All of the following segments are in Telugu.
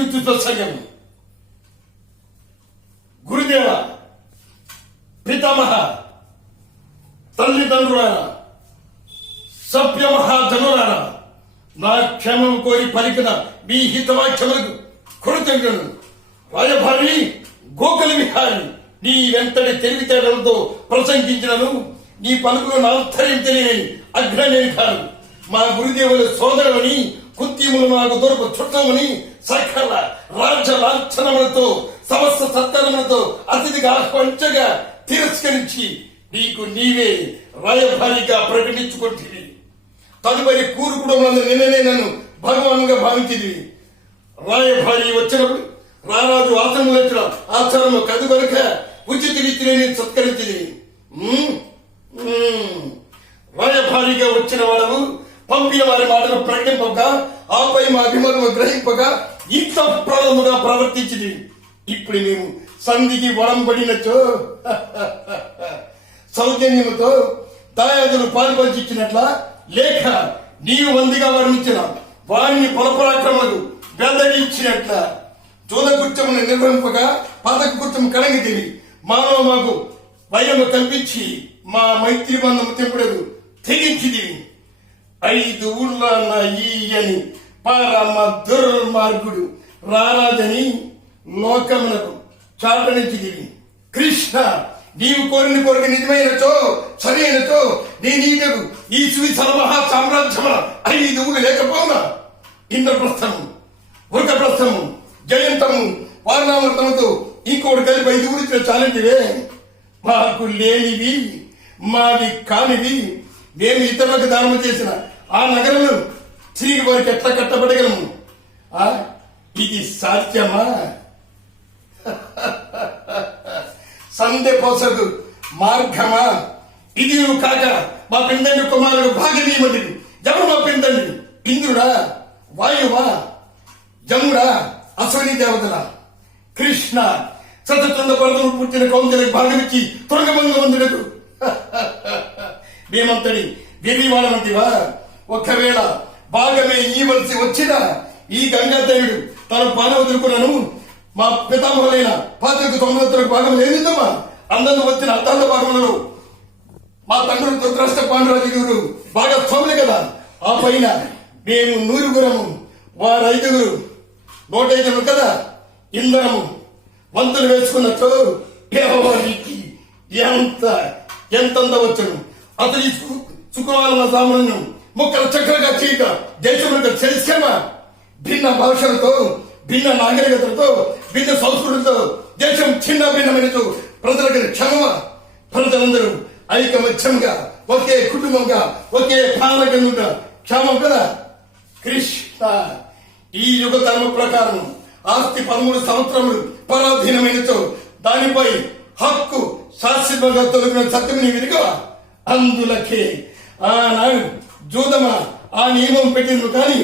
విద్యుత్ సంఘం గురుదేవ పితామహ తల్లిదండ్రులారా సభ్య మహాజనులారా నా క్షేమం కోరి పలికిన మీ హితవాక్యములకు కృతజ్ఞుడు. రాయభారి గోకుల విహారి నీ వెంటనే తెలివితేటలతో ప్రసంగించినను నీ పలుకులు నాంతర్యం తెలియని అగ్రనేమి కాదు. మా గురుదేవుల సోదరుని కుత్యములు నాకు దొరకు చుట్టమని సకల రాజ్య లాంఛనములతో సమస్త సత్కారములతో అతిథిగా ఆహ్వానించగా తిరస్కరించి నీకు నీవే రాయభారిగా ప్రకటించుకుంటుంది. తదుపరి కూరుకుడు నిన్ననే నన్ను భగవానుగా భావించింది. రాయభారి వచ్చినప్పుడు రారాజు ఆశ్రమం వచ్చిన ఆచారము కదుగొనక ఉచిత రీతిని నేను సత్కరించింది. రాయభారిగా వచ్చిన వాడు పంపిన వారి మాటను ప్రకటింపక ఆపై మా అభిమానము గ్రహింపక ఇంత ప్రారంభంగా ప్రవర్తించింది. ఇప్పుడు మేము సంధికి వడంబడినచో సౌజన్యముతో దాయాదులు పాల్పంచినట్ల లేక నీవు వందిగా వర్ణించిన వారిని పొలపరాక్రమలు బెదరించినట్ల జోదకృత్యమును నిర్వహింపగా పాదకృత్యం కలంగితివి. మానవ మాకు భయము కల్పించి మా మైత్రి బంధము తెంపుడకు తెగించిది. 5 ఊళ్ళ అని పరమ దుర్మార్గుడు రారాజని లోకమునకు చాటనిచ్చిది. కృష్ణ నీవు కోరిన కోరిక నిజమైనచో సరైనచో నేను ఈ సువిశాల మహా సామ్రాజ్యముల 5 ఊళ్ళు లేకపోవునా? ఇంద్రప్రస్థము, వృకప్రస్థము, జయంతము, వారణామృతముతో ఇంకోటి కలిపి 5 ఊరిచిన చాలంటివే. మాకు లేనివి మావి కానివి మేము ఇతరులకు దానము చేసిన ఆ నగరము తిరిగి వారికి ఎట్లా కట్టబడగలము? ఇది సాధ్యమా? సంధ్య పోసకు మార్గమా? ఇది నువ్వు కాక మా పిందండి కుమారుడు భాగనీయమంతుడు. ఎవరు మా పిందండి? ఇంద్రుడా, వాయువా, జముడా, అశ్వని దేవతల? కృష్ణ సతతుండ పరదము పుట్టిన కౌందర్యకు భాగమిచ్చి త్వరగబంధవంతుడకు మేమంతటి వెర్రివాడమంటివా? ఒకవేళ భాగమే ఇవ్వవలసి వచ్చిన ఈ గంగాదేవుడు తన పాన వదులుకున్నాను మా పితామహులైన పాత్రకు 9 భాగం లేనిద్దమ్మా. అందరూ వచ్చిన అర్థాల భాగంలో మా తండ్రులు ధృతరాష్ట్ర పాండురాజుగురు బాగా స్వాములే కదా. ఆ పైన మేము 100 వారు 5 105 కదా. ఇందరము వంతులు వేసుకున్నట్టు ఎవరికి ఎంతంత వచ్చను. అతని శుక్రవారం సామాన్యం ముక్కలు చక్కగా చేయక దేశములకు తెలిసేమా? భిన్న భాషలతో, భిన్న నాగరికతలతో, భిన్న సంస్కృతితో దేశం చిన్న భిన్నమైనతో ప్రజలకు క్షమమా? ప్రజలందరూ ఐకమత్యంగా ఒకే కుటుంబంగా ఒకే ప్రాణగంగా క్షేమం కదా. కృష్ణ ఈ యుగ ధర్మ ప్రకారం ఆస్తి 13 సంవత్సరములు పరాధీనమైనతో దానిపై హక్కు శాశ్వతంగా తొలగిన సత్యముని విరిగా. అందులకే ఆనాడు జూదమ ఆ నియమం పెట్టింది కానీ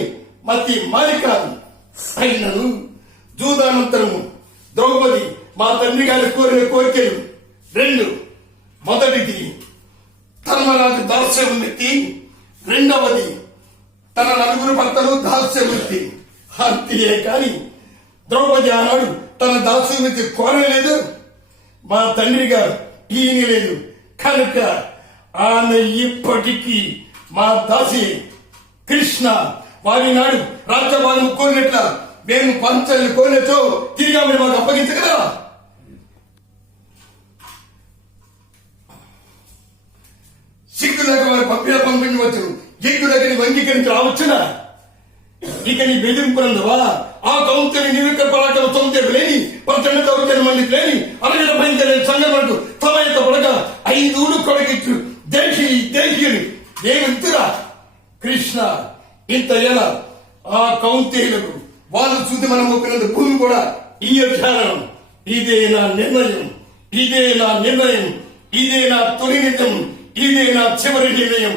మతి మారి కాదు. అయినను జూదానంతరము ద్రౌపది మా తండ్రి గారి కోరిన కోరికలు 2. మొదటిది ధర్మరాజు దాస్య వృత్తి, 2వది తన 4 భర్తలు దాస్య వృత్తి. అంతే కాని ద్రౌపది ఆనాడు తన దాస్య వృత్తి కోరలేదు. మా తండ్రి గారు ఈయనలేదు కనుక ఆమె ఇప్పటికీ మా దాసి. కృష్ణ వారి నాడు రాజ్యభాగం కోరినట్ల మేము పంచాన్ని కోరినచో తిరిగి ఆమెను మాకు అప్పగించగలరా? సిగ్గు లేక వారు పంపించవచ్చు. ఎగ్గు దగ్గర అంగీకరించి రావచ్చునా? ఇక నీ బెదిరింపునందువా? ఆ కౌంతని నిరుక పరాటం సౌందర్యం లేని ప్రచండ దౌర్జన్య మందికి లేని అరగడ భయంకర సంఘటనకు సమయత పడక 5 ఊళ్ళు కొడగిచ్చు దేశీ దేశీయుని దేవుతురా. కృష్ణ ఇంత ఎలా ఆ కౌంతేయులకు వాళ్ళు చూసి మనం మొక్కినంత భూమి కూడా ఈ అధ్యానం. ఇదే నా నిర్ణయం, ఇదే నా నిర్ణయం, ఇదే నా తొలి నిర్ణయం, ఇదే నా చివరి నిర్ణయం.